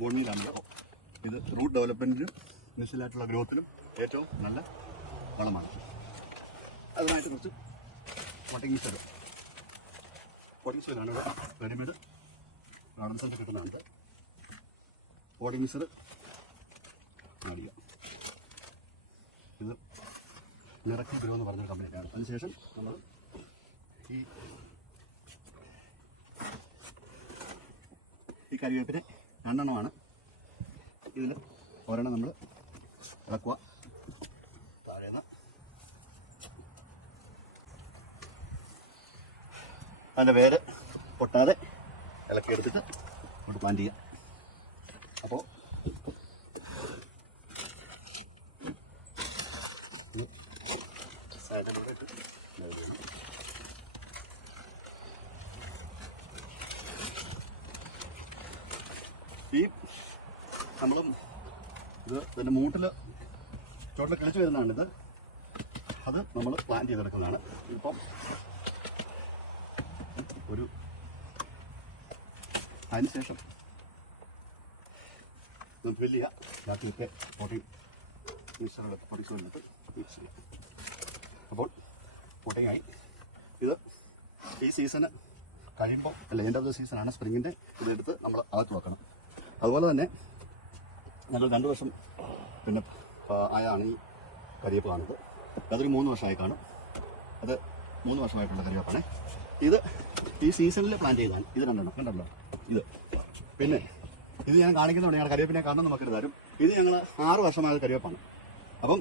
Bone മീലാണ്. ഇത് root ഡെവലപ്മെന്റിനും ഇനിഷ്യലായിട്ടുള്ള ഗ്രോത്തിനും ഏറ്റവും നല്ല വളമാണ്. അതിനായിട്ട് കുറച്ച് പൊട്ടിംഗ് സോയിലാണ് ഇവിടെ റെഡിമെയ്ഡ് ഗാർഡൻ സെന്റർ കിട്ടുന്നുണ്ട്. പോട്ടിംഗ് മിക്സർ ആഡ് ചെയ്യാം. ഇത് മിറക്കിൾ ഗ്രോ എന്ന് പറഞ്ഞൊരു കമ്പനിയാണ്. അതിനുശേഷം നമ്മൾ ഈ കരിവേപ്പിന് 2 എണ്ണമാണ്. ഇതിൽ ഒരെണ്ണം നമ്മൾ ഇളക്കുക. താഴേന്ന് അതിൻ്റെ വേര് പൊട്ടാതെ ഇളക്കിയെടുത്തിട്ട് ഇവിടെ പ്ലാന്റ് ചെയ്യാം. അപ്പോൾ ഈ നമ്മളും ഇത് ഇതിൻ്റെ മൂട്ടിൽ ചോട്ടിൽ കിളിച്ച് വരുന്നതാണിത്. അത് നമ്മൾ പ്ലാന്റ് ചെയ്തെടുക്കുന്നതാണ്. ഇപ്പം അതിനുശേഷം നമുക്ക് വലിയ രാത്രിയൊക്കെ പൊട്ടിംഗ് മിക്സറെടുത്ത് പൊടിച്ചുകൊണ്ടിട്ട് മിക്സ് ചെയ്യാം. അപ്പോൾ പൊട്ടിങ്ങായി. ഇത് ഈ സീസണ് കഴിയുമ്പോൾ എൻഡ് ഓഫ് ദ സീസണാണ് സ്പ്രിങ്ങിൻ്റെ. ഇതെടുത്ത് നമ്മൾ അകത്ത് വെക്കണം. അതുപോലെ തന്നെ ഞങ്ങൾ 2 വർഷം പിന്നെ ആയാണ് ഈ കരിവേപ്പ് കാണുന്നത്. അതൊരു 3 വർഷമായി കാണും. അത് 3 വർഷമായിട്ടുള്ള കരിവേപ്പാണ്. ഇത് ഈ സീസണിൽ പ്ലാന്റ് ചെയ്താണ്. ഇത് 2 എണ്ണം കണ്ടല്ലോ. ഇത് പിന്നെ ഇത് ഞാൻ കാണിക്കുന്നതുകൊണ്ട് ഞങ്ങളുടെ കരിവേപ്പിനെ കാണാൻ നമുക്ക് തരും. ഇത് ഞങ്ങൾ 6 വർഷമായ കരിവേപ്പാണ്. അപ്പം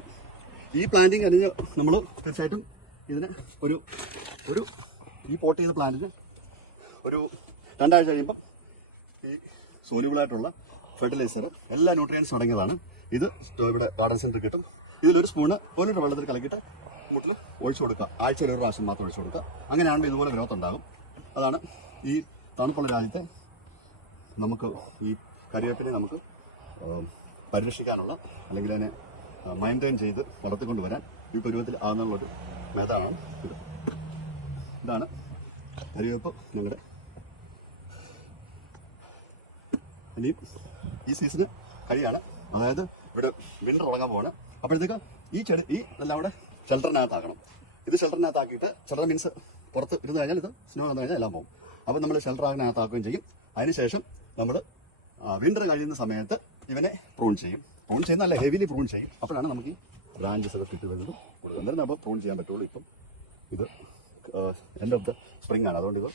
ഈ പ്ലാന്റിങ് കഴിഞ്ഞ് നമ്മൾ തീർച്ചയായിട്ടും ഇതിന് ഒരു ഈ പോട്ട് ചെയ്ത പ്ലാന്റിന് ഒരു 2 ആഴ്ച കഴിയുമ്പം ഈ സോല്യൂബിളായിട്ടുള്ള ഫെർട്ടിലൈസർ എല്ലാ ന്യൂട്രിയൻസും അടങ്ങിയതാണ്. ഇത് ഇവിടെ ഗാർഡൻ സെന്ററിൽ കിട്ടും. ഇതിലൊരു സ്പൂണ് 1 ലിറ്റർ വെള്ളത്തിൽ കലക്കിയിട്ട് മുട്ടിൽ ഒഴിച്ചു കൊടുക്കുക. ആഴ്ചയിൽ 1 പ്രാവശ്യം മാത്രം ഒഴിച്ചു കൊടുക്കുക. അങ്ങനെയാകുമ്പോൾ ഇതുപോലെ ഗ്രോത്ത് ഉണ്ടാകും. അതാണ് ഈ തണുപ്പുള്ള രാജ്യത്തെ നമുക്ക് ഈ കരിവേപ്പിനെ നമുക്ക് പരിരക്ഷിക്കാനുള്ള അല്ലെങ്കിൽ അതിനെ മെയിൻറ്റെയിൻ ചെയ്ത് വളർത്തിക്കൊണ്ട് വരാൻ ഈ പരുവത്തിൽ ആകുന്നുള്ളൊരു മെത്തേഡാണ് ഇത്. ഇതാണ് കരിവേപ്പ് ഞങ്ങളുടെ. ഇനിയും ഈ സീസണ് കഴിയാണ്. അതായത് ഇവിടെ വിന്റർ തുടങ്ങാൻ പോവാണ്. അപ്പോഴത്തേക്ക് ഈ എല്ലാം കൂടെ ഷെൽട്ടറിനകത്താക്കണം. ഇത് ഷെൽട്ടറിനകത്താക്കിയിട്ട് ഷെൽട്ടർ മീൻസ് പുറത്ത് ഇരുന്ന് കഴിഞ്ഞാൽ ഇത് സ്നോ വന്നു കഴിഞ്ഞാൽ എല്ലാം പോകും. അപ്പോൾ നമ്മൾ ഷെൽട്ടറിനകത്താക്കുകയും ചെയ്യും. അതിനുശേഷം നമ്മൾ വിന്റർ കഴിയുന്ന സമയത്ത് ഇവനെ പ്രൂൺ ചെയ്യും. പ്രൂൺ ചെയ്യുന്നതല്ല, ഹെവിലി പ്രൂൺ ചെയ്യും. അപ്പോഴാണ് നമുക്ക് ഈ ബ്രാഞ്ചസ് ഒക്കെ കിട്ടി വരുന്നത്. അന്നേരം അപ്പോൾ പ്രൂൺ ചെയ്യാൻ പറ്റുള്ളൂ. ഇപ്പം ഇത് എൻഡ് ഓഫ് ദ സ്പ്രിംഗ് ആണ്. അതുകൊണ്ട് ഇത്